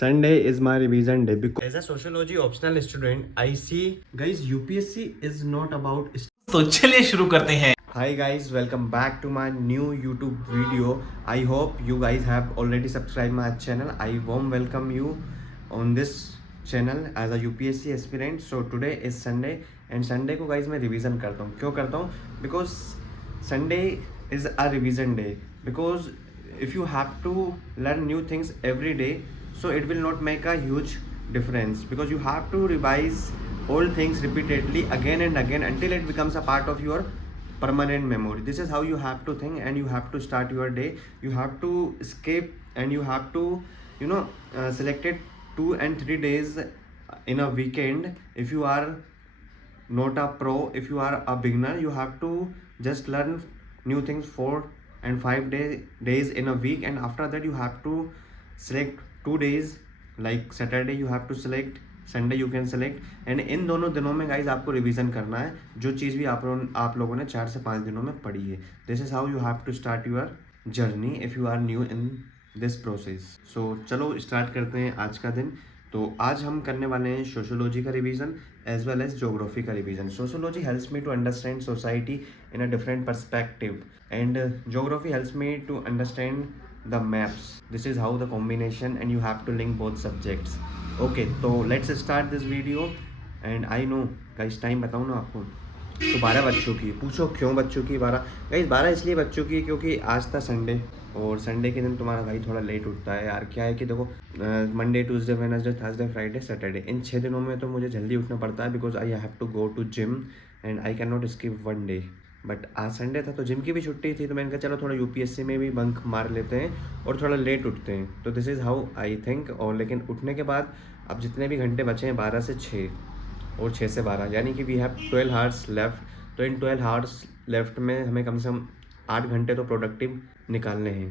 Sunday is my revision day because as a sociology optional student, I see guys UPSC is not about. तो चलिए शुरू करते हैं। Hi guys, welcome back to my new YouTube video. I hope you guys have already subscribed my channel. I warm welcome you on this channel as a UPSC aspirant. So today is Sunday and Sunday को guys मैं revision करता हूँ। क्यों करता हूँ? Because Sunday is a revision day. Because if you have to learn new things every day, so it will not make a huge difference because you have to revise old things repeatedly again and again until it becomes a part of your permanent memory. This is how you have to think and you have to start your day. You have to escape and you have to select it 2 and 3 days in a weekend. If you are not a pro, if you are a beginner, you have to just learn new things 4 and 5 days in a week, and after that you have to select 2 days like Saturday you have to select, Sunday you can select and in दोनों दिनों में guys आपको revision करना है जो चीज़ भी आप लोगों ने 4 से 5 दिनों में पढ़ी है. This is how you have to start your journey if you are new in this process. So चलो स्टार्ट करते हैं आज का दिन. तो आज हम करने वाले हैं सोशोलॉजी का revision as well as geography का revision. Sociology helps me to understand society in a different perspective and geography helps me to understand the maps. This is how the combination and you have to link both subjects. Okay, so let's start this video and I know guys time बताऊँ ना आपको तो 12 बज चुकी है. पूछो क्यों बज चुकी है 12? गाइस 12 इसलिए बज चुकी है क्योंकि आज था संडे और संडे के दिन तुम्हारा भाई थोड़ा लेट उठता है यार. क्या है कि देखो Monday Tuesday Wednesday Thursday Friday Saturday इन 6 दिनों में तो मुझे जल्दी उठना पड़ता है because I have to go to gym and I can not skip one day. But आज संडे था तो जिम की भी छुट्टी थी तो मैंने कहा चलो थोड़ा यूपीएससी में भी बंक मार लेते हैं और थोड़ा लेट उठते हैं. तो this is how I think. और लेकिन उठने के बाद अब जितने भी घंटे बचे हैं 12 से 6 और 6 से 12 यानी कि वी हैव 12 आवर्स लेफ्ट. तो इन 12 आवर्स लेफ्ट में हमें कम से कम 8 घंटे तो प्रोडक्टिव निकालने हैं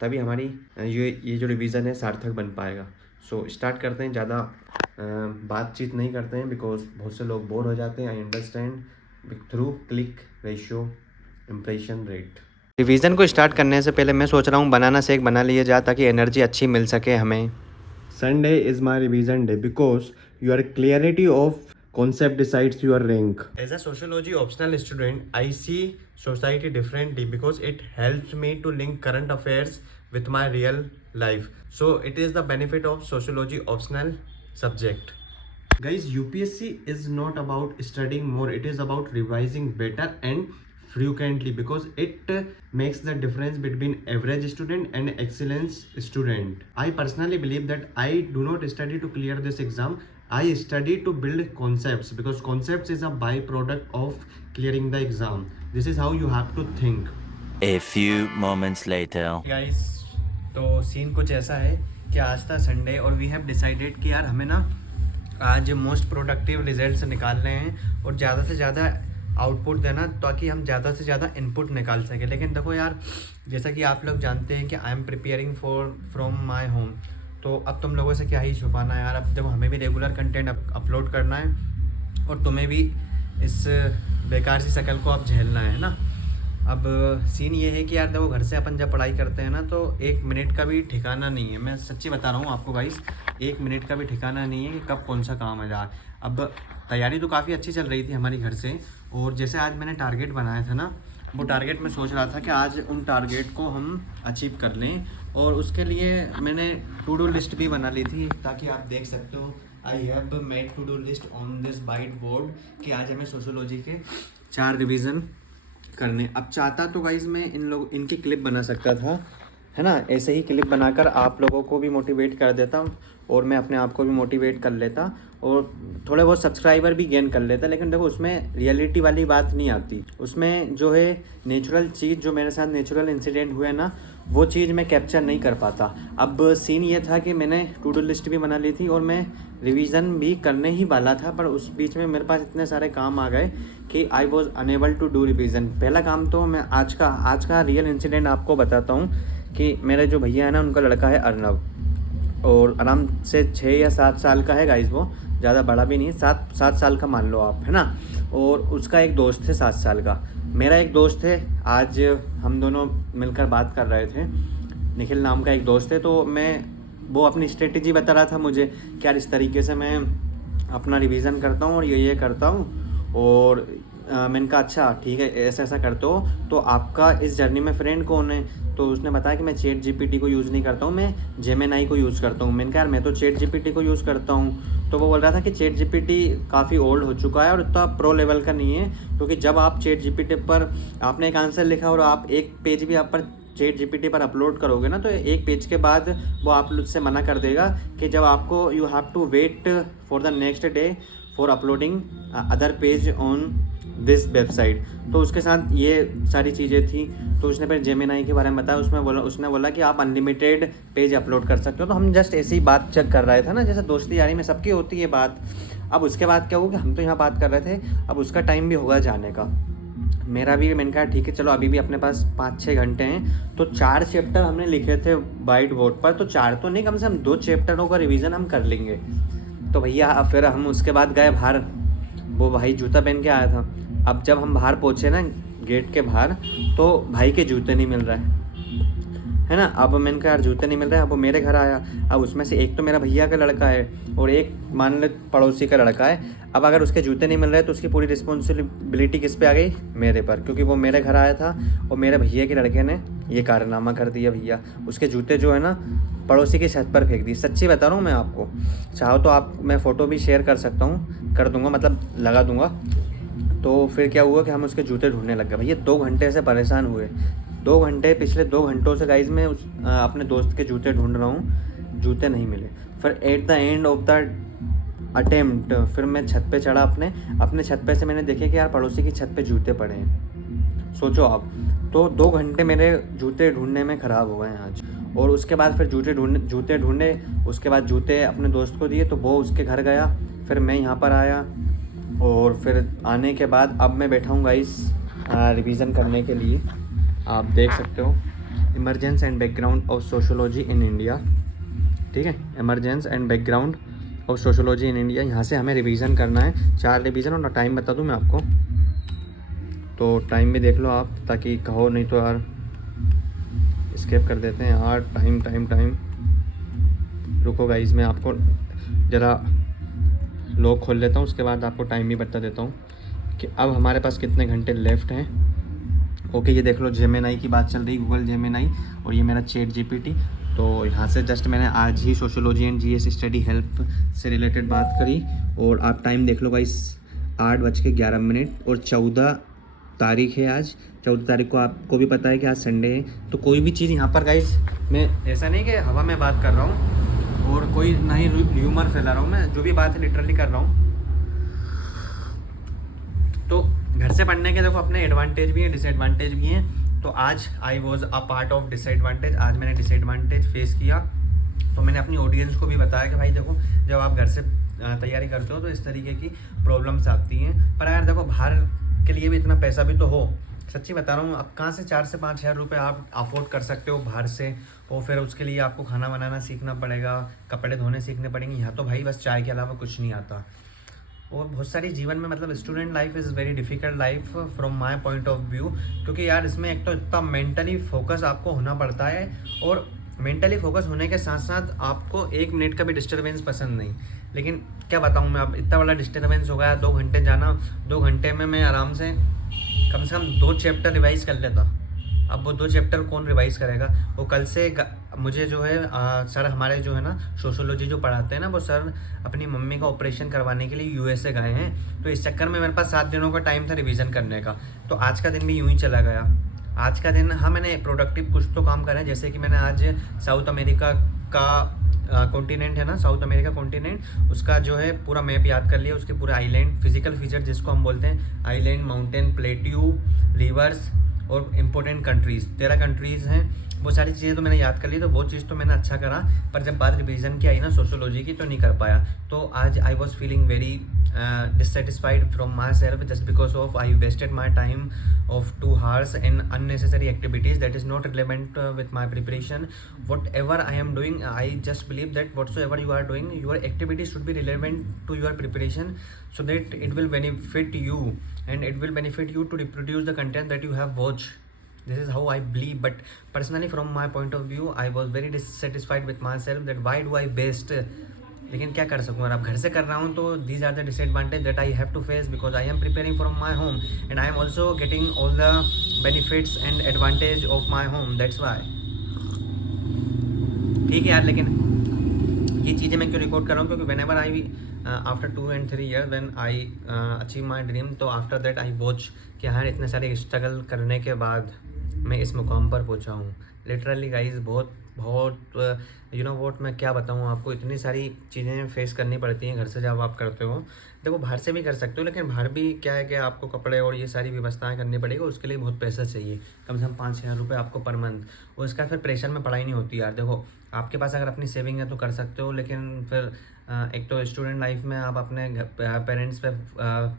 तभी हमारी ये जो रिवीजन है सार्थक बन पाएगा. सो स्टार्ट करते हैं. ज़्यादा बातचीत नहीं करते हैं बिकॉज बहुत से लोग बोर हो जाते हैं. I understand. Through click ratio impression rate. Revision को स्टार्ट करने से पहले मैं सोच रहा हूँ बनाना शेक बना लिया जाए ताकि एनर्जी अच्छी मिल सके हमें. Sunday is my revision day because your clarity of concept decides your rank. As a sociology optional student, I see society differently because it helps me to link current affairs with my real life. So it is the benefit of sociology optional subject. Guys, UPSC is not about studying more, it is about revising better and frequently because it makes the difference between average student and excellence student. I personally believe that I do not study to clear this exam. I study to build concepts because concepts is a byproduct of clearing the exam. This is how you have to think. A few moments later. Guys, तो scene कुछ ऐसा है कि आज था Sunday और we have decided कि यार हमें ना आज मोस्ट प्रोडक्टिव रिजल्ट्स निकालने हैं और ज़्यादा से ज़्यादा आउटपुट देना ताकि हम ज़्यादा से ज़्यादा इनपुट निकाल सकें. लेकिन देखो यार जैसा कि आप लोग जानते हैं कि I am preparing from my home. तो अब तुम लोगों से क्या ही छुपाना है यार. अब देखो हमें भी रेगुलर कंटेंट अपलोड करना है और तुम्हें भी इस बेकार सी शक्ल को अब झेलना है ना. अब सीन ये है कि यार देखो घर से अपन जब पढ़ाई करते हैं ना तो 1 मिनट का भी ठिकाना नहीं है. मैं सच्ची बता रहा हूँ आपको गाइस, 1 मिनट का भी ठिकाना नहीं है कि कब कौन सा काम आ जाए. अब तैयारी तो काफ़ी अच्छी चल रही थी हमारी घर से और जैसे आज मैंने टारगेट बनाया था ना वो टारगेट मैं सोच रहा था कि आज उन टारगेट को हम अचीव कर लें और उसके लिए मैंने टू डू लिस्ट भी बना ली थी ताकि आप देख सकते हो. I have made to do list on this white board कि आज हमें सोशोलॉजी के 4 रिवीजन करने. अब चाहता तो गाइज मैं इनकी क्लिप बना सकता था है ना. ऐसे ही क्लिप बनाकर आप लोगों को भी मोटिवेट कर देता और मैं अपने आप को भी मोटिवेट कर लेता और थोड़े बहुत सब्सक्राइबर भी गेन कर लेता. लेकिन देखो उसमें रियलिटी वाली बात नहीं आती. उसमें जो है नेचुरल चीज़ जो मेरे साथ नेचुरल इंसिडेंट हुए ना वो चीज़ मैं कैप्चर नहीं कर पाता. अब सीन ये था कि मैंने टू डू लिस्ट भी बना ली थी और मैं रिवीजन भी करने ही वाला था पर उस बीच में मेरे पास इतने सारे काम आ गए कि I was unable to do revision. पहला काम तो मैं आज का रियल इंसिडेंट आपको बताता हूँ कि मेरे जो भैया है ना उनका लड़का है अर्नव और आराम से 6 या 7 साल का है गाइस. वो ज़्यादा बड़ा भी नहीं है, 7 साल का मान लो आप है ना. और उसका एक दोस्त है 7 साल का. मेरा एक दोस्त है, आज हम दोनों मिलकर बात कर रहे थे, निखिल नाम का एक दोस्त है. तो मैं वो अपनी स्ट्रेटेजी बता रहा था मुझे कि यार इस तरीके से मैं अपना रिवीजन करता हूँ और ये करता हूँ। और मैंने कहा अच्छा ठीक है, ऐसा ऐसा करते हो तो आपका इस जर्नी में फ्रेंड कौन है? तो उसने बताया कि मैं चैट जीपीटी को यूज़ नहीं करता हूँ, मैं जेमिनाई को यूज़ करता हूँ। मैंने कहा यार मैं तो चैट जीपीटी को यूज़ करता हूँ। तो वो बोल रहा था कि चैट जीपीटी काफ़ी ओल्ड हो चुका है और इतना प्रो लेवल का नहीं है, क्योंकि जब आप चैट जीपीटी पर आपने एक आंसर लिखा और आप एक पेज भी आप पर चैट जीपीटी पर अपलोड करोगे ना, तो एक पेज के बाद वो आप से मना कर देगा कि जब आपको you have to wait for the next day for uploading other page on this website. तो उसके साथ ये सारी चीज़ें थी। तो उसने फिर जेमिनाई के बारे में बताया, उसने बोला कि आप अनलिमिटेड पेज अपलोड कर सकते हो। तो हम जस्ट ऐसी बात चेक कर रहे थे ना, जैसे दोस्ती यारी में सबकी होती है बात। अब उसके बाद क्या हुआ कि हम तो यहाँ बात कर रहे थे, अब उसका टाइम भी होगा जाने का, मेरा भी। मैंने कहा ठीक है चलो, अभी भी अपने पास 5-6 घंटे हैं। तो 4 चैप्टर हमने लिखे थे वाइट बोर्ड पर, तो 4 तो नहीं, कम से कम 2 चैप्टरों का रिवीजन हम कर लेंगे। तो भैया फिर हम उसके बाद गए बाहर, वो भाई जूता पहन के आया था। अब जब हम बाहर पहुँचे ना गेट के बाहर, तो भाई के जूते नहीं मिल रहे है ना। अब मैंने कहा यार जूते नहीं मिल रहे। अब वो मेरे घर आया। अब उसमें से एक तो मेरा भैया का लड़का है और एक मान लो पड़ोसी का लड़का है। अब अगर उसके जूते नहीं मिल रहे तो उसकी पूरी रिस्पॉन्सिबिलिटी किस पे आ गई? मेरे पर, क्योंकि वो मेरे घर आया था और मेरे भैया के लड़के ने ये कारनामा कर दिया। भैया उसके जूते जो है ना पड़ोसी की छत पर फेंक दी। सच्ची बता रहा हूँ मैं आपको, चाहो तो आप मैं फ़ोटो भी शेयर कर सकता हूँ, कर दूँगा, मतलब लगा दूँगा। तो फिर क्या हुआ कि हम उसके जूते ढूंढने लग गए। भैया 2 घंटे से परेशान हुए, 2 घंटे, पिछले 2 घंटों से गाइज मैं अपने दोस्त के जूते ढूंढ रहा हूँ, जूते नहीं मिले। फिर at the end of the attempt फिर मैं छत पे चढ़ा, अपने छत पे से मैंने देखे कि यार पड़ोसी की छत पे जूते पड़े हैं। सोचो आप, तो 2 घंटे मेरे जूते ढूंढने में ख़राब हो गए हैं आज। और उसके बाद फिर जूते ढूंढे, उसके बाद जूते अपने दोस्त को दिए, तो वो उसके घर गया, फिर मैं यहाँ पर आया। और फिर आने के बाद अब मैं बैठा हूँ गाइस रिवीजन करने के लिए। आप देख सकते हो, emergence and background of sociology in India, ठीक है, emergence and background of sociology in India. यहाँ से हमें रिवीजन करना है 4 रिवीजन। और टाइम बता दूँ मैं आपको, तो टाइम भी देख लो आप, ताकि कहो नहीं तो यार स्किप कर देते हैं यार। टाइम रुको गाइस, मैं आपको ज़रा लॉक खोल लेता हूँ, उसके बाद आपको टाइम भी बता देता हूँ कि अब हमारे पास कितने घंटे लेफ़्ट हैं। ओके, ये देख लो जेमिनाई की बात चल रही, गूगल जेमिनाई, और ये मेरा चैट जीपीटी। तो यहाँ से जस्ट मैंने आज ही sociology and GS study help से रिलेटेड बात करी। और आप टाइम देख लो गाइस, 8:11 और 14 तारीख है आज। 14 तारीख को आपको भी पता है कि आज संडे है। तो कोई भी चीज़ यहाँ पर गाइस, मैं ऐसा नहीं कि हवा में बात कर रहा हूँ और कोई ना ही र्यूमर फैला रहा हूँ, मैं जो भी बात है लिटरली कर रहा हूँ। तो घर से पढ़ने के देखो अपने एडवांटेज भी हैं, डिसएडवांटेज भी हैं। तो आज I was a part of disadvantage, आज मैंने डिसएडवांटेज फेस किया। तो मैंने अपनी ऑडियंस को भी बताया कि भाई देखो, जब आप घर से तैयारी करते हो तो इस तरीके की प्रॉब्लम्स आती हैं। पर यार देखो, बाहर के लिए भी इतना पैसा भी तो हो। सच्ची बता रहा हूँ, आप कहाँ से 4 से 5 हज़ार रुपये आप अफोर्ड कर सकते हो बाहर से? और फिर उसके लिए आपको खाना बनाना सीखना पड़ेगा, कपड़े धोने सीखने पड़ेंगे। यहाँ तो भाई बस चाय के अलावा कुछ नहीं आता। और बहुत सारी जीवन में, मतलब student life is very difficult life from my point of view, क्योंकि यार इसमें एक तो इतना मेंटली फोकस आपको होना पड़ता है, और मेंटली फोकस होने के साथ साथ आपको 1 मिनट का भी डिस्टर्बेंस पसंद नहीं। लेकिन क्या बताऊँ मैं, अब इतना बड़ा डिस्टर्बेंस हो गया, 2 घंटे जाना, 2 घंटे में मैं आराम से कम 2 चैप्टर रिवाइज़ कर लेता। अब वो 2 चैप्टर कौन रिवाइज़ करेगा? वो कल से मुझे जो है सर हमारे जो है ना सोशोलॉजी जो पढ़ाते हैं ना, वो सर अपनी मम्मी का ऑपरेशन करवाने के लिए यूएसए गए हैं। तो इस चक्कर में मेरे पास 7 दिनों का टाइम था रिवीजन करने का। तो आज का दिन भी यूँ ही चला गया। आज का दिन, हाँ मैंने प्रोडक्टिव कुछ तो काम करा है, जैसे कि मैंने आज साउथ अमेरिका का कॉन्टिनेंट है ना, साउथ अमेरिका कॉन्टिनेंट, उसका जो है पूरा मैप याद कर लिया। उसके पूरे आइलैंड, फिजिकल फीचर जिसको हम बोलते हैं, आइलैंड, माउंटेन, प्लेट्यू, रिवर्स और इम्पोर्टेंट कंट्रीज़, 13 कंट्रीज़ हैं। वो सारी चीज़ें तो मैंने याद कर ली, तो वो चीज़ तो मैंने अच्छा करा। पर जब बात रिवीजन की आई ना सोशोलॉजी की, तो नहीं कर पाया। तो आज I was feeling very dissatisfied from myself just because of I wasted my time of 2 hours in unnecessary activities that is not relevant with my preparation. Whatever I am doing, I just believe that whatsoever you are doing, your activities should be relevant to your preparation, so that it will benefit you and it will benefit you to reproduce the content that you have watched. This is how I believe, but personally from my point of view I was very dissatisfied with myself that why do I waste. लेकिन क्या कर सकूँ, अगर आप घर से कर रहा हूँ तो these are the disadvantage that I have to face because I am preparing from my home and I am also getting all the benefits and advantage of my home, that's why. ठीक है यार, लेकिन ये चीज़ें मैं क्यों record कर रहा हूँ, क्योंकि when ever I after 2 and 3 years when I achieve my dream, तो आफ्टर दैट आई वॉच कि हाँ इतने सारे स्ट्रगल करने के बाद मैं इस मुकाम पर पहुँचा हूँ. लिटरली गाइज बहुत यू नो वॉट, मैं क्या बताऊँ आपको, इतनी सारी चीज़ें फेस करनी पड़ती हैं घर से जब आप करते हो. देखो बाहर से भी कर सकते हो, लेकिन बाहर भी क्या है कि आपको कपड़े और ये सारी व्यवस्थाएं करनी पड़ेगी, उसके लिए बहुत पैसा चाहिए, कम से कम 5,000 रुपये आपको पर मंथ. और इसका फिर प्रेशर में पढ़ाई नहीं होती यार. देखो आपके पास अगर अपनी सेविंग है तो कर सकते हो, लेकिन फिर एक तो स्टूडेंट लाइफ में आप अपने पेरेंट्स पे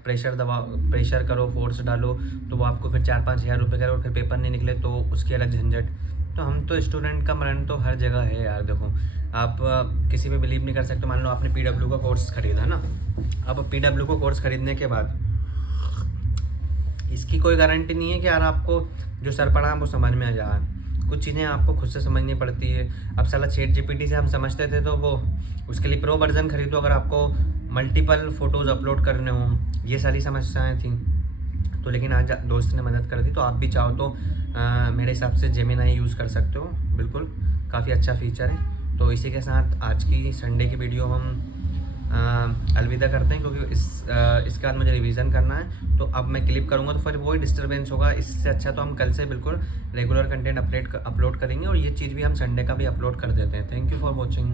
प्रेशर करो, फोर्स डालो, तो वो आपको फिर 4-5 हज़ार रुपये करो और फिर पेपर नहीं निकले तो उसकी अलग झंझट. तो हम तो स्टूडेंट का मरण तो हर जगह है यार. देखो आप किसी पे बिलीव नहीं कर सकते. मान लो आपने PW का कोर्स खरीदा ना, अब PW को कोर्स खरीदने के बाद इसकी कोई गारंटी नहीं है कि यार आपको जो सर पढ़ा वो समझ में आ जाए. कुछ चीज़ें आपको खुद से समझनी पड़ती है. अब साला ChatGPT से हम समझते थे तो वो उसके लिए प्रो वर्जन खरीदो अगर आपको मल्टीपल फ़ोटोज़ अपलोड करने हों, ये सारी समस्याएं थी. तो लेकिन आज दोस्त ने मदद कर दी, तो आप भी चाहो तो मेरे हिसाब से जेमिनाई यूज़ कर सकते हो. बिल्कुल काफ़ी अच्छा फीचर है. तो इसी के साथ आज की संडे की वीडियो हम अलविदा करते हैं, क्योंकि इसके बाद मुझे रिवीजन करना है. तो अब मैं क्लिप करूँगा तो फिर वही डिस्टर्बेंस होगा. इससे अच्छा तो हम कल से बिल्कुल रेगुलर कंटेंट अपलोड करेंगे, और ये चीज़ भी हम संडे का भी अपलोड कर देते हैं. Thank you for watching.